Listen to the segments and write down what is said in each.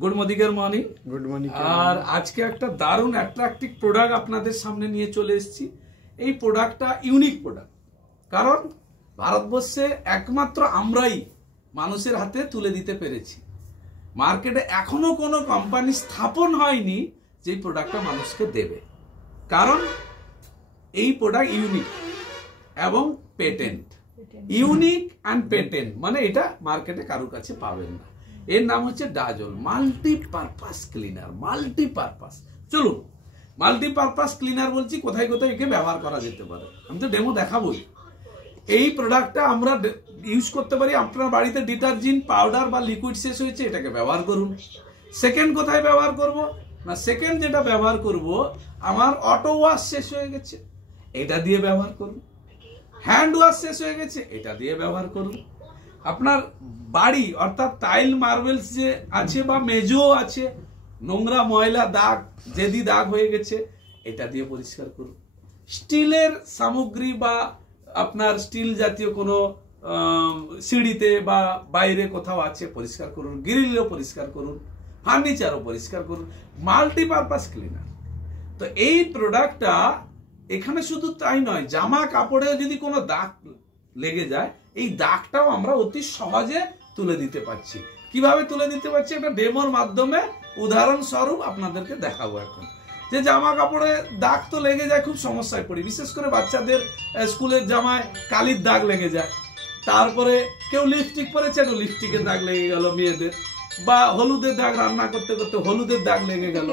Good morning. Good morning. আর আজকে একটা দারুণ অ্যাট্রাকটিভ প্রোডাক্ট আপনাদের সামনে নিয়ে চলে এসেছি। এই প্রোডাক্টটা ইউনিক প্রোডাক্ট, কারণ ভারতবর্ষে একমাত্র আমরাই মানুষের হাতে তুলে দিতে পেরেছি। মার্কেটে এখনো কোনো কোম্পানি স্থাপন হয়নি যে প্রোডাক্টটা মানুষকে দেবে, কারণ এই প্রোডাক্ট ইউনিক এবং পেটেন্ট। ইউনিক অ্যান্ড পেটেন্ট মানে এটা মার্কেটে কারোর কাছে পাবেন না। এর নাম হচ্ছে ডাজল মাল্টিপারপাস ক্লিনার। মাল্টিপারপাস, চলুন মাল্টিপারপাস ক্লিনার বলছি, কোথায় কোথায় একে ব্যবহার করা যেতে পারে। আমি তো ডেমো দেখাবোই। এই প্রোডাক্টটা আমরা ইউজ করতে পারি। আপনার বাড়িতে ডিটারজেন্ট পাউডার বা লিকুইড শেষ হয়েছে, এটাকে ব্যবহার করুন। সেকেন্ড কোথায় ব্যবহার করব না, সেকেন্ড যেটা ব্যবহার করব, আমার অটো ওয়াশ শেষ হয়ে গেছে, এটা দিয়ে ব্যবহার করুন। হ্যান্ড ওয়াশ শেষ হয়ে গেছে, এটা দিয়ে ব্যবহার করুন। আপনার বাড়ি অর্থাৎ টাইল মার্বেলস যে আছে বা মেজো আছে, নোংরা ময়লা দাগ জেদি দাগ হয়ে গেছে, এটা দিয়ে পরিষ্কার করুন। স্টিলের সামগ্রী বা আপনার স্টিল জাতীয় কোনো সিঁড়িতে বা বাইরে কোথাও আছে, পরিষ্কার করুন। গ্রিলও পরিষ্কার করুন, ফার্নিচারও পরিষ্কার করুন। Multipurpose cleaner. তো এই প্রোডাক্টটা এখানে শুধু তাই নয়, জামা কাপড়েও যদি কোনো দাগ লেগে যায়, এই দাগটাও আমরা অতি সহজে তুলে দিতে পারছি। কিভাবে তুলে দিতে পারছি, একটা ডেমোর মাধ্যমে উদাহরণস্বরূপ আপনাদেরকে দেখাবো। এখন যে জামা কাপড়ে দাগ তো লেগে যায়, খুব সমস্যায় পড়ি। বিশেষ করে বাচ্চাদের স্কুলের জামায় কালির দাগ লেগে যায়। তারপরে কেউ লিপস্টিক পরেছে, লিপস্টিকের দাগ লেগে গেল মেয়েদের, বা হলুদের দাগ, রান্না করতে করতে হলুদের দাগ লেগে গেল।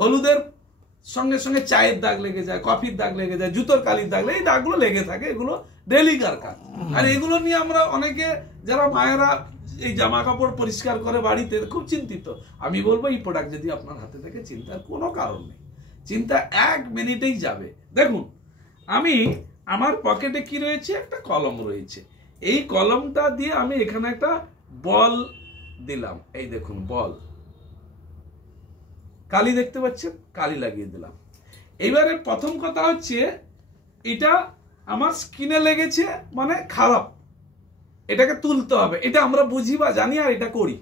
হলুদের সঙ্গে সঙ্গে চায়ের দাগ লেগে যায়, কফির দাগ লেগে যায়, জুতোর কালির দাগ লেগে, এই দাগগুলো লেগে থাকে। এগুলো ডেলিকার কাজ। আর এগুলো নিয়ে আমরা অনেকে যারা মায়েরা এই জামা কাপড় পরিষ্কার করে বাড়িতে, খুব চিন্তিত। আমি বলবো এই প্রোডাক্ট যদি আপনার হাতে থেকে, চিন্তার কোনো কারণ নেই। চিন্তা 1 মিনিটেই যাবে। দেখুন, আমি আমার পকেটে কি রয়েছে, একটা কলম রয়েছে। এই কলমটা দিয়ে আমি এখানে একটা বল দিলাম। এই দেখুন বল, কালি দেখতে পাচ্ছেন, কালি লাগিয়ে দিলাম। এইবারে প্রথম কথা হচ্ছে, এটা আমার স্কিনে লেগেছে মানে খারাপ, এটাকে তুলতে হবে। এটা আমরা বুঝি বা জানি, আর এটা করি।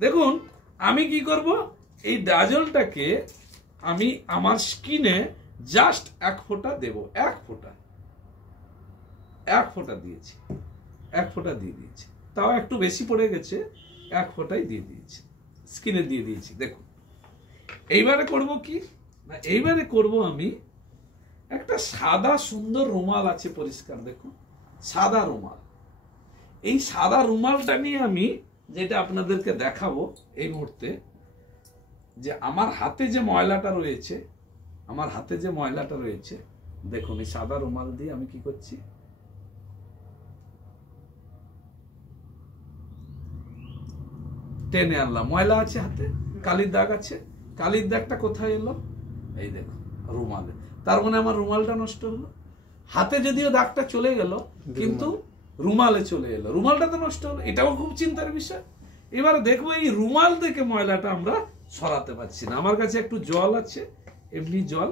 দেখুন আমি কি করব, এই ডাজলটাকে আমি আমার স্কিনে জাস্ট 1 ফোঁটা দেব। 1 ফোঁটা, 1 ফোঁটা দিয়েছি, 1 ফোঁটা দিয়ে দিয়েছি। তাও একটু বেশি পড়ে গেছে, 1 ফোঁটাই দিয়ে দিয়েছি, স্কিনে দিয়ে দিয়েছি। দেখুন এইবারে করব কি না, এইবারে করব আমি একটা সাদা সুন্দর রুমাল আছে পরিষ্কার, দেখুন সাদা রুমাল। এই সাদা রুমালটা নিয়ে আমি যেটা আপনাদেরকে দেখাবো এই মুহূর্তে, যে আমার হাতে যে ময়লাটা রয়েছে, আমার হাতে যে ময়লাটা রয়েছে, দেখুন এই সাদা রুমাল দিয়ে আমি কি করছি, টেনে আনলাম। ময়লা আছে হাতে, কালির দাগ আছে, কালির দাগটা কোথায় এলো, এই দেখুন রুমালে। তার মানে আমার রুমালটা নষ্ট হলো। হাতে যদিও দাগটা চলে গেল, কিন্তু রুমালে চলে এলো, রুমালটা তো নষ্ট হলো। এটাও খুব চিন্তার বিষয়। এবার দেখবো এই রুমাল থেকে ময়লাটা আমরা সরাতে পারছি না। আমার কাছে একটু জল আছে, এমনি জল,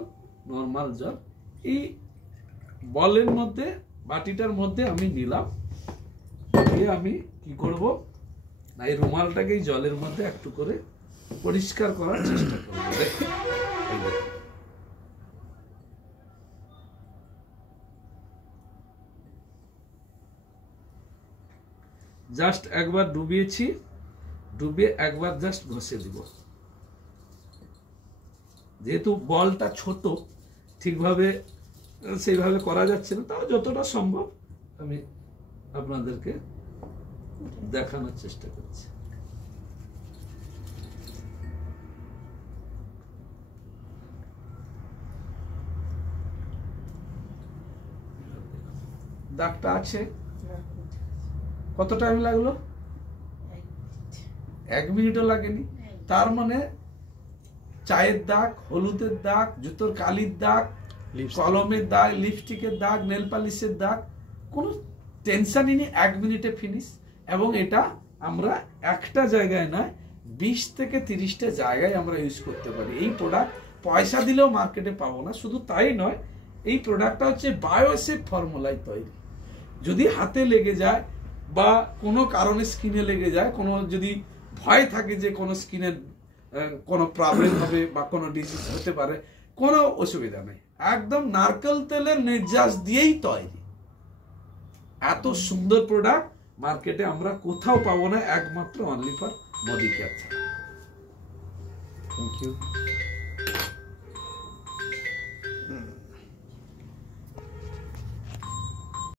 নর্মাল জল। এই বলের মধ্যে, বাটিটার মধ্যে আমি নিলাম, দিয়ে আমি কি করব না, এই রুমালটাকে এই জলের মধ্যে একটু করে পরিষ্কার করার চেষ্টা করব। জাস্ট একবার ডুবিয়েছি, ডুবিয়ে একবার জাস্ট ঘষে দিব। যেহেতু বলটা ছোট, ঠিকভাবে সেইভাবে করা যাচ্ছে না, তাও যতটা সম্ভব আমি আপনাদেরকে দেখানোর চেষ্টা করছি। দাগটা আছে, কত টাইম লাগলো, 1 মিনিটও লাগেনি। তার মানে চায়ের দাগ, হলুদের দাগ, জুতোর কালির দাগ, কলমের দাগ, লিপস্টিকের দাগ, নেল পালিশের দাগ, কোনো টেনশনই নেই, 1 মিনিটে ফিনিশ। এবং এটা আমরা একটা জায়গায় নয়, 20 থেকে 30টা জায়গায় আমরা ইউজ করতে পারি। এই প্রোডাক্ট পয়সা দিলেও মার্কেটে পাবো না। শুধু তাই নয়, এই প্রোডাক্টটা হচ্ছে বায়োসেফ ফর্মুলায় তৈরি। যদি হাতে লেগে যায় বা কোনো কারণে স্কিনে লেগে যায়, কোনো যদি ভয় থাকে যে কোনো স্কিনের কোনো প্রবলেম হবে বা কোনো ডিজিজ হতে পারে, কোনো অসুবিধা নেই। একদম নারকেল তেলের নির্যাস দিয়েই তৈরি। এত সুন্দর প্রোডাক্ট মার্কেটে আমরা কোথাও পাবো না, একমাত্র অনলি ফর মোদি কেয়ার ছাড়া। Thank you.